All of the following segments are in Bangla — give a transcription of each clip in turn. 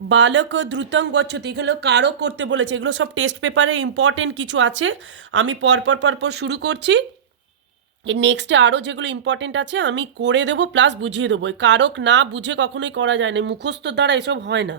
বালক দ্রুতং গচ্ছতি, এগুলো কারও করতে বলেছে, এগুলো সব টেস্ট পেপারে ইম্পর্টেন্ট কিছু আছে। আমি পরপর পরপর শুরু করছি। এর নেক্সটে আরও যেগুলো ইম্পর্টেন্ট আছে, আমি করে দেবো প্লাস বুঝিয়ে দেবো। কারক না বুঝে কখনোই করা যায় না, মুখস্থ দ্বারা এসব হয় না।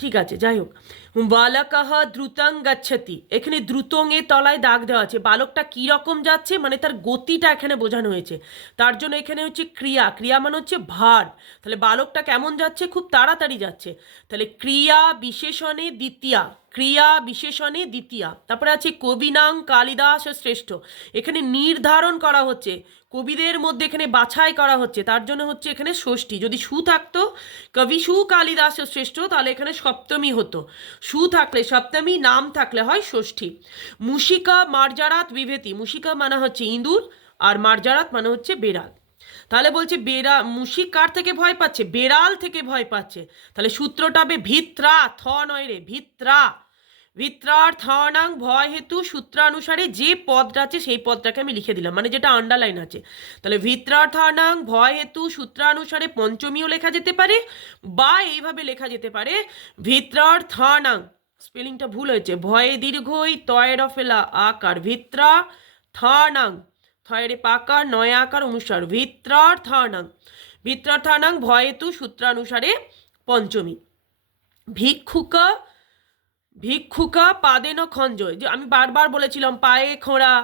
ঠিক আছে, যাই হোক। বালকাহ দ্রুতং গচ্ছতি। এখানে দ্রুতং এর তলায় দাগ দেওয়া আছে। বালকটা কী রকম যাচ্ছে? মানে তার গতিটা এখানে বোঝানো হয়েছে। তার জন্য এখানে হচ্ছে ক্রিয়া। ক্রিয়া মানে হচ্ছে ভার। তাহলে বালকটা কেমন যাচ্ছে? খুব তাড়াতাড়ি যাচ্ছে। তাহলে ক্রিয়া বিশেষণে দ্বিতীয়া। ক্রিয়া বিশেষণে দ্বিতীয়া। তারপরে আছে কবিনাং কালিদাস শ্রেষ্ঠ। এখানে নির্ধারণ করা হচ্ছে। কবিদের মধ্যে এখানে বাছাই করা হচ্ছে। তার জন্য হচ্ছে এখানে ষষ্ঠী। যদি সু থাকতো, কবি সু কালিদাস শ্রেষ্ঠ, তাহলে এখানে সপ্তমী হতো। সু থাকলে সপ্তমী, নাম থাকলে হয় ষষ্ঠী। মুশিকা, মার্জারাত, বিভেতি। মুশিকা মানে হচ্ছে ইঁদুর আর মার্জারাত মানে হচ্ছে বেড়াল। তাহলে বলছে বেড়া মুশিক কার থেকে ভয় পাচ্ছে? বেড়াল থেকে ভয় পাচ্ছে। তাহলে সূত্রটা হবে ভিত্রা, থ নয় রে, ভিত্রা। ভিত্রার থনাং ভয় হেতু সূত্রানুসারে যে পদটা আছে সেই পদটাকে আমি লিখে দিলাম। মানে যেটা আন্ডারলাইন আছে। তাহলে ভিত্রার থনাং ভয় হেতু সূত্রানুসারে পঞ্চমীও লেখা যেতে পারে বা এইভাবে লেখা যেতে পারে ভিত্রার থনাং স্পেলিংটা ভুল হয়েছে। ভয়ে দীর্ঘই তয়ের ফেলা আকার। ভিত্রা থানাং থয়ের পাকার নয় আকার, অনুসার। ভিত্রার্থানাং ভিত্রার্থানাং ভয়েতু সূত্রানুসারে পঞ্চমী। ভিক্ষুকা ভিক্ষুকা পাদেন খঞ্জয়। যে আমি বারবার বলেছিলাম, পায়ে খোঁড়া,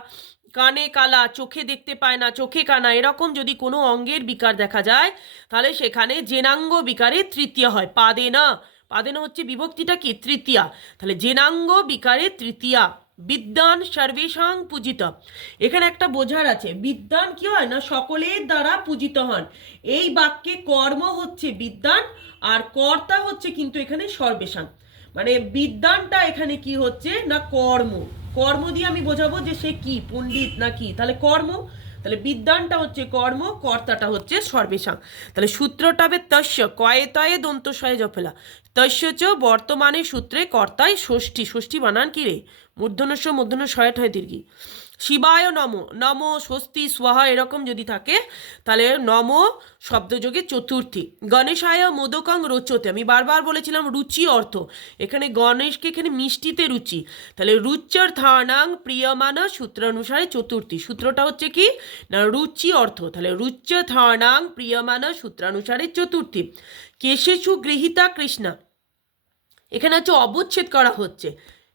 কানে কালা, চোখে দেখতে পায় না, চোখে কানা, এরকম যদি কোনো অঙ্গের বিকার দেখা যায়, তাহলে সেখানে জেনাঙ্গ বিকারে তৃতীয় হয়, পাদে না। পাদে না হচ্ছে বিভক্তিটা কি? তৃতীয়া। তাহলে জেনাঙ্গ বিকারে তৃতীয়া, বিদ্যান সর্বেশাং পূজিত। এখানে একটা বোঝার আছে, বিদ্যান কি হয় না? সকলের দ্বারা পূজিত হন। এই বাক্যে কর্ম হচ্ছে বিদ্যান, আর কর্তা হচ্ছে কিন্তু এখানে সর্বেশাং। মানে বিদ্যানটা এখানে কি হচ্ছে না কর্ম? কর্ম দিয়ে আমি বোঝাবো যে সে কি, পণ্ডিত না কি? তাহলে কর্ম, তাহলে বিদ্যানটা হচ্ছে কর্ম, কর্তাটা হচ্ছে সর্বেশাং। তাহলে সূত্রটা হবে তস্য, কয়ে তয়ে দন্তস্বয়ে জফেলা। তস্য চ বর্তমানে সূত্রে কর্তায় ষষ্ঠী ষষ্ঠী বানান কি রে? মূর্ধনস্য মূর্ধন্য শয়েট হয় দীর্ঘি শিবায় নম নম স্বস্তি স্বাহা এরকম যদি থাকে, তাহলে নম শব্দযোগে চতুর্থী। গণেশায় মোদকং রোচতে আমি বারবার বলেছিলাম রুচি অর্থ। এখানে গণেশকে এখানে মিষ্টিতে রুচি। তাহলে রুচ্চর থানাং প্রিয়মানা সূত্র অনুসারে চতুর্থী। সূত্রটা হচ্ছে কি? না, রুচি অর্থ। তাহলে রুচ্চ থানাং প্রিয়মানা সূত্রানুসারে চতুর্থী। কেশেশু গৃহীতা কৃষ্ণা। এখানে হচ্ছে অবচ্ছেদ করা হচ্ছে।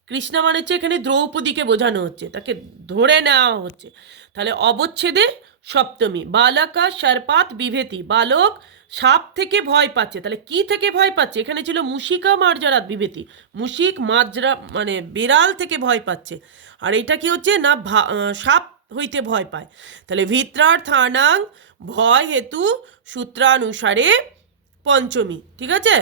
কৃষ্ণা মানে হচ্ছে এখানে দ্রৌপদীকে বোঝানো হচ্ছে, তাকে ধরে নেওয়া হচ্ছে। তাহলে অবচ্ছেদে সপ্তমী, বালকা সর্পাত বিভেতি, বালক সাপ থেকে ভয় পাচ্ছে। তাহলে কি থেকে ভয় পাচ্ছে? এখানে ছিল মুশিকা মার্জারাত বিভেতি, মুশিক মাজরা মানে বিড়াল থেকে ভয় পাচ্ছে। আর এটা কি হচ্ছে? না সাপ হইতে ভয় পায়। তাহলে ভিত্রার থানাং ভয় হেতু সূত্রানুসারে পঞ্চমী, ঠিক আছে?